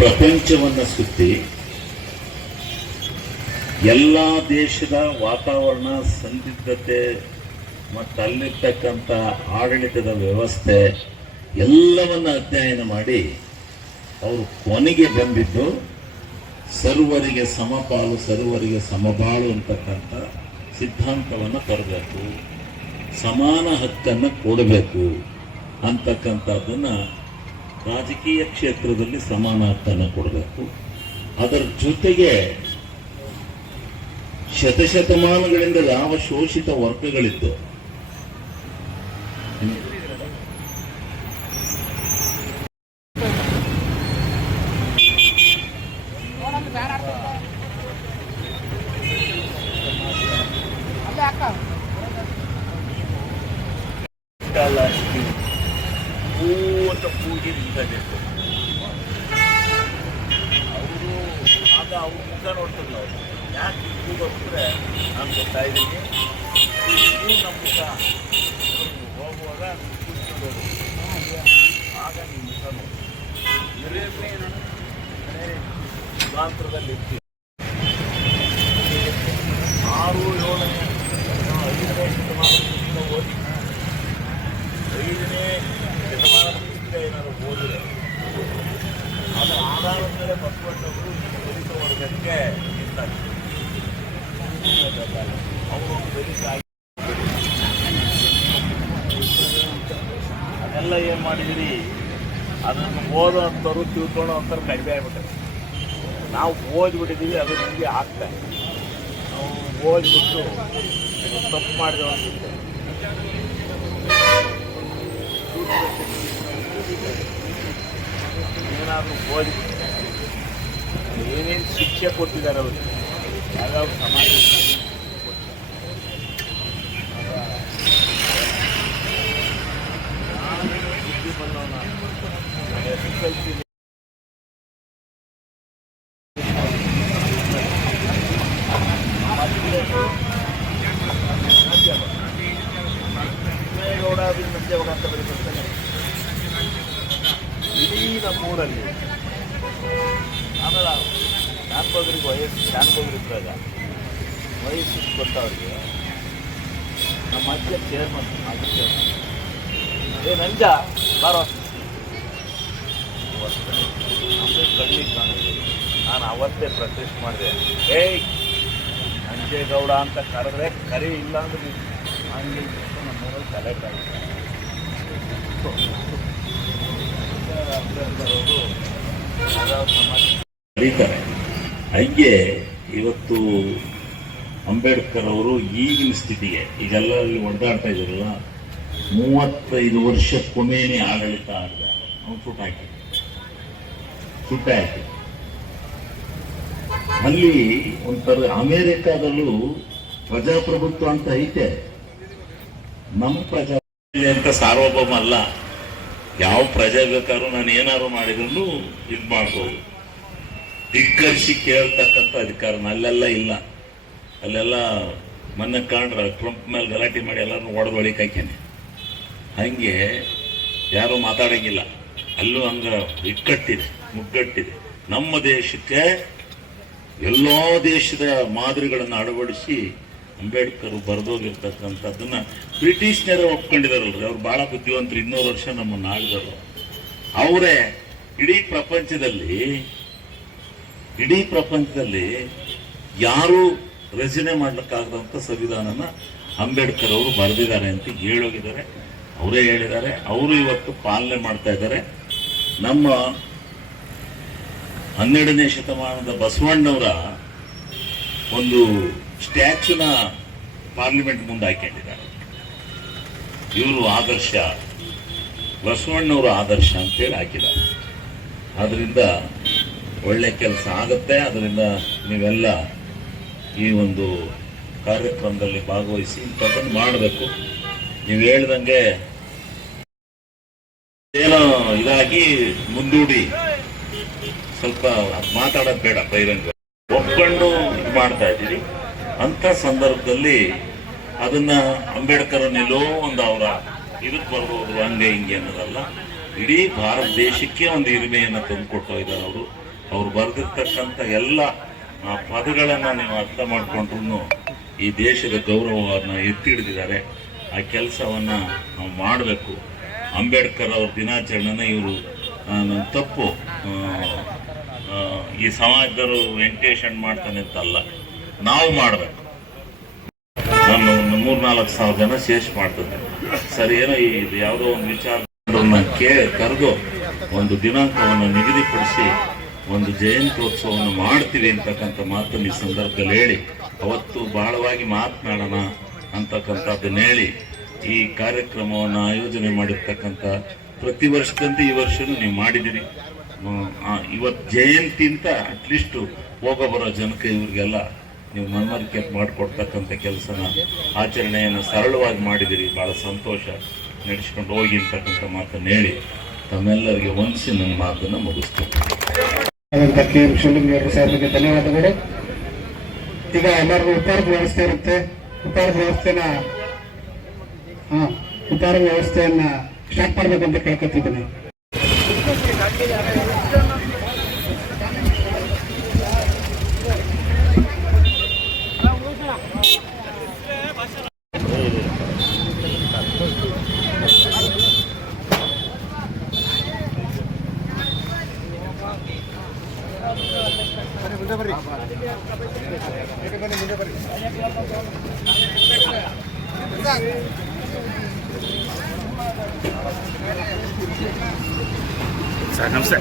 ಪ್ರಪಂಚವನ್ನು ಸುತ್ತಿ ಎಲ್ಲ ದೇಶದ ವಾತಾವರಣ, ಸಂದಿಗ್ಧತೆ ಮತ್ತು ಅಲ್ಲಿರ್ತಕ್ಕಂಥ ಆಡಳಿತದ ವ್ಯವಸ್ಥೆ ಎಲ್ಲವನ್ನ ಅಧ್ಯಯನ ಮಾಡಿ ಅವರು ಕೊನೆಗೆ ಬಂದಿದ್ದು ಸರ್ವರಿಗೆ ಸಮಪಾಲು, ಸರ್ವರಿಗೆ ಸಮಬಾಳು ಅಂತಕ್ಕಂಥ ಸಿದ್ಧಾಂತವನ್ನು ತರಬೇಕು, ಸಮಾನ ಹಕ್ಕನ್ನು ಕೊಡಬೇಕು ಅಂತಕ್ಕಂಥದ್ದನ್ನು, ರಾಜಕೀಯ ಕ್ಷೇತ್ರದಲ್ಲಿ ಸಮಾನ ಹಕ್ಕನ್ನು ಕೊಡಬೇಕು. ಅದರ ಜೊತೆಗೆ ಶತಶತಮಾನಗಳಿಂದ ಯಾವ ಶೋಷಿತ ವರ್ಗಗಳಿದ್ದು ಪೂಜೆ ನಿಂತಬೇಕು. ಅವರು ಆಗ ಅವ್ರು ಮುಖ ನೋಡ್ತಿರಲ್ಲ, ಅವರು ಯಾಕೆ ಕೂಗೋಸ್ಕರ ನಾನು ಗೊತ್ತಾ ಇದ್ದೀನಿ. ನೀವು ನಮ್ಮ ಮುಖ ಹೋಗುವಾಗ ಕೂತ್ಕೊಂಡು ಆಗ ನಿಮ್ಮ ಮುಖ ನೋಡಿ ಯುಗಾಂತರದಲ್ಲಿ ಇರ್ತೀವಿ. 6-7ನೇ 5ನೇ ಶತಮಾನದಿಂದ ಓದಿ 5ನೇ ಶತಮಾನದಿಂದ ಏನಾದ್ರು ಓದಿದ್ರೆ ಅದರ ಆಧಾರದ ಮೇಲೆ ಬಸವಣ್ಣವರು ದಲಿತ ವರ್ಗಕ್ಕೆ ನಿಂತಾರೆ. ಅವರು ದಲಿತ ಅದೆಲ್ಲ ಏನು ಮಾಡಿದಿರಿ, ಅದನ್ನು ಓದೋ ಅಂಥವ್ರು ತಿಳ್ಕೊಳ್ಳೋ ಅಂಥವ್ರು ಕಡಿಮೆ ಆಗ್ಬಿಟ್ಟೆ. ನಾವು ಓದ್ಬಿಟ್ಟಿದ್ದೀವಿ, ಅದು ನಮಗೆ ಆಗ್ತಾಯಿದೆ. ನಾವು ಓದ್ಬಿಟ್ಟು ತಪ್ಪು ಮಾಡಿದೆವು ಅನಿಸುತ್ತೆ. ಏನಾದರೂ ಓದಿ ಏನೇನು ಶಿಕ್ಷೆ ಕೊಟ್ಟಿದ್ದಾರೆ ಅವರು, ಯಾವ್ಯಾವ ಸಮಾಜ ಬುದ್ಧಿ ಬಂದವನ SSLC ಮಧ್ಯೆ ಹೋಗಂತ ಬರೀತಾರೆ. ಇಡೀ ನಮ್ಮೂರಲ್ಲಿ ಆಮೇಲೆ ಶಾನ್ಭೋಗರಿಗೆ ಶಾನ್ಭೋಗರಿದ್ದಾಗ ವಯಸ್ಸು ಕೊಟ್ಟವ್ರಿಗೆ ನಮ್ಮ ಅಜ್ಜ ಚೇರ್ಮನ್, ಅದು ಚೇರ್ಮನ್ ನಂಜ ಬಾರೋ ನಮ್ಮದೇ ಕಣ್ಣಿಗೆ ಕಾಣಿದೆ. ನಾನು ಅವತ್ತೇ ಪ್ರೊಟೆಸ್ಟ್ ಮಾಡಿದೆ, ನಂಜೇಗೌಡ ಅಂತ ಕರೆದ್ರೆ ಕರಿ, ಇಲ್ಲ ಅಂದ್ರೆ ಹಂಗೆ ನಮ್ಮೂರಲ್ಲಿ ಕಲೆಕ್ಟ್ ಆಗಿದೆ. ಕರೀತಾರೆ. ಹಂಗೆ ಇವತ್ತು ಅಂಬೇಡ್ಕರ್ ಅವರು ಈಗಿನ ಸ್ಥಿತಿಗೆ ಈಗೆಲ್ಲ ಹೊಡೆದಾಡ್ತಾ ಇದ್ದಾರಲ್ಲ, 35 ವರ್ಷಕ್ಕೊಮ್ಮೆನೇ ಆಡಳಿತ ಆಡಿದ ಅವನು ಸುಟ್ಟ ಹಾಕಿ ಅಲ್ಲಿ ಒಂಥರ ಅಮೇರಿಕಾದಲ್ಲೂ ಪ್ರಜಾಪ್ರಭುತ್ವ ಅಂತ ಐತೆ. ನಮ್ಮ ಪ್ರಜಾಪ್ರಭುತ್ವ ಅಂತ ಸಾರ್ವಭೌಮ ಅಲ್ಲ. ಯಾವ ಪ್ರಜೆ ಬೇಕಾದ್ರೂ ನಾನು ಏನಾದ್ರು ಮಾಡಿದ್ರು ಇದು ಮಾಡ್ಬೋದು. ಧಿಕ್ಕರಿಸಿ ಕೇಳ್ತಕ್ಕಂಥ ಅಧಿಕಾರ ಅಲ್ಲೆಲ್ಲ ಇಲ್ಲ. ಅಲ್ಲೆಲ್ಲ ಮೊನ್ನೆ ಕಾಣ್ರ ಟ್ರಂಪ್ ಮೇಲೆ ಗಲಾಟೆ ಮಾಡಿ ಎಲ್ಲರನ್ನೂ ಒಡೆದು ಒಳಿಕ್ ಹಾಕ್ಯಾನೆ. ಹಂಗೆ ಯಾರೂ ಮಾತಾಡಂಗಿಲ್ಲ. ಅಲ್ಲೂ ಹಂಗೆ ಇಕ್ಕಟ್ಟಿದೆ, ಮುಗ್ಗಟ್ಟಿದೆ. ನಮ್ಮ ದೇಶಕ್ಕೆ ಎಲ್ಲ ದೇಶದ ಮಾದರಿಗಳನ್ನು ಅಳವಡಿಸಿ ಅಂಬೇಡ್ಕರ್ ಬರೆದೋಗಿರ್ತಕ್ಕಂಥದ್ದನ್ನ ಬ್ರಿಟಿಷ್ನರೇ ಒಪ್ಕೊಂಡಿದಾರಲ್ರಿ. ಅವ್ರು ಬಹಳ ಬುದ್ಧಿವಂತರು, 200 ವರ್ಷ ನಮ್ಮನ್ನು ಆಳಿದರು. ಅವರೇ ಇಡೀ ಪ್ರಪಂಚದಲ್ಲಿ ಯಾರೂ ರಚನೆ ಮಾಡ್ಲಿಕ್ಕಾಗದಂಥ ಸಂವಿಧಾನನ ಅಂಬೇಡ್ಕರ್ ಅವರು ಬರೆದಿದ್ದಾರೆ ಅಂತ ಹೇಳೋಗಿದ್ದಾರೆ. ಅವರೇ ಹೇಳಿದ್ದಾರೆ. ಅವರು ಇವತ್ತು ಪಾಲನೆ ಮಾಡ್ತಾ ಇದ್ದಾರೆ. ನಮ್ಮ 12ನೇ ಶತಮಾನದ ಬಸವಣ್ಣವರ ಒಂದು ಸ್ಟ್ಯಾಚ್ಯೂನ ಪಾರ್ಲಿಮೆಂಟ್ ಮುಂದೆ ಹಾಕೊಂಡಿದ್ದಾರೆ. ಇವರು ಆದರ್ಶ, ಬಸವಣ್ಣವರ ಆದರ್ಶ ಅಂತೇಳಿ ಹಾಕಿದ್ದಾರೆ. ಅದರಿಂದ ಒಳ್ಳೆ ಕೆಲಸ ಆಗುತ್ತೆ. ಅದರಿಂದ ನೀವೆಲ್ಲ ಈ ಒಂದು ಕಾರ್ಯಕ್ರಮದಲ್ಲಿ ಭಾಗವಹಿಸಿ ಇಂಥದ್ದನ್ನು ಮಾಡಬೇಕು. ನೀವು ಹೇಳ್ದಂಗೆ ಏನೋ ಇದಾಗಿ ಮುಂದೂಡಿ ಸ್ವಲ್ಪ ಮಾತಾಡೋದು ಬೇಡ, ಬಹಿರಂಗ ಒಪ್ಕೊಂಡು ಇದು ಮಾಡ್ತಾ ಇದ್ದೀರಿ. ಅಂಥ ಸಂದರ್ಭದಲ್ಲಿ ಅದನ್ನ ಅಂಬೇಡ್ಕರ್ ಎಲ್ಲೋ ಒಂದು ಅವರ ಇದಕ್ಕೆ ಬರ್ಬೋದು, ಹಂಗೆ ಹಿಂಗೆ ಅನ್ನೋದಲ್ಲ. ಇಡೀ ಭಾರತ ದೇಶಕ್ಕೆ ಒಂದು ಹಿರಿಮೆಯನ್ನು ತಂದುಕೊಟ್ಟು ಇದ್ದಾರೆ ಅವರು. ಅವ್ರು ಬರೆದಿರ್ತಕ್ಕಂಥ ಎಲ್ಲ ಪದಗಳನ್ನು ನೀವು ಅರ್ಥ ಮಾಡಿಕೊಂಡ್ರು ಈ ದೇಶದ ಗೌರವವನ್ನು ಎತ್ತಿ ಹಿಡಿದಿದ್ದಾರೆ. ಆ ಕೆಲಸವನ್ನು ನಾವು ಮಾಡಬೇಕು. ಅಂಬೇಡ್ಕರ್ ಅವ್ರ ದಿನಾಚರಣೆನ ಇವರು ನನ್ನ ತಪ್ಪು ಈ ಸಮಾಜದವರು ವೆಂಕಟೇಶನ್ ಮಾಡ್ತಾನೆ ಅಂತಲ್ಲ, ನಾವು ಮಾಡಬೇಕು. ನಾನು 3-4 ಸಾವಿರ ಜನ ಶೇಷ ಮಾಡ್ತಿದ್ದೆ. ಸರ್ ಏನೋ ಇದು ಯಾವುದೋ ಒಂದು ವಿಚಾರವನ್ನು ಕರೆದು ಒಂದು ದಿನಾಂಕವನ್ನು ನಿಗದಿಪಡಿಸಿ ಒಂದು ಜಯಂತ್ಯೋತ್ಸವವನ್ನು ಮಾಡ್ತೀವಿ ಅಂತಕ್ಕಂಥ ಮಾತನ್ನು ಈ ಸಂದರ್ಭದಲ್ಲಿ ಹೇಳಿ ಅವತ್ತು ಬಹಳವಾಗಿ ಮಾತನಾಡೋಣ ಅಂತಕ್ಕಂಥದ್ದನ್ನು ಹೇಳಿ ಈ ಕಾರ್ಯಕ್ರಮವನ್ನು ಆಯೋಜನೆ ಮಾಡಿರ್ತಕ್ಕಂಥ ಪ್ರತಿ ವರ್ಷದಂತೆ ಈ ವರ್ಷನೂ ನೀವು ಮಾಡಿದ್ದೀರಿ. ಇವತ್ತು ಜಯಂತಿ ಅಂತ ಅಟ್ಲೀಸ್ಟ್ ಹೋಗೋ ಬರೋ ಜನಕ್ಕೆ ಇವ್ರಿಗೆಲ್ಲ ನೀವು ಮನವರಿಕೆ ಮಾಡಿಕೊಡ್ತಕ್ಕಂಥ ಕೆಲಸನ ಆಚರಣೆಯನ್ನು ಸರಳವಾಗಿ ಮಾಡಿದಿರಿ. ಭಾಳ ಸಂತೋಷ. ನಡೆಸ್ಕೊಂಡು ಹೋಗಿ ಅಂತಕ್ಕಂಥ ಮಾತನ್ನು ಹೇಳಿ ತಮ್ಮೆಲ್ಲರಿಗೆ ವಂದಿಸಿ ನನ್ನ ಮಾತನ್ನು ಮುಗಿಸ್ತೇನೆ. ಕೆ ಎಂ ಶಿವಲಿಂಗೇಗೌಡ ಸಾಹೇಬರಿಗೆ ಧನ್ಯವಾದಗಳು. ಈಗ ಎಲ್ಲರಿಗೂ ಉಪಹಾರದ ವ್ಯವಸ್ಥೆ ಇರುತ್ತೆ. ಉಪಹಾರದ ವ್ಯವಸ್ಥೆಯನ್ನ ಸ್ಟಾರ್ಟ್ ಮಾಡಬೇಕಂತ ಕೇಳ್ಕೊತಿದ್ದೀನಿ. ಸರ್ ನಮಸ್ತೆ.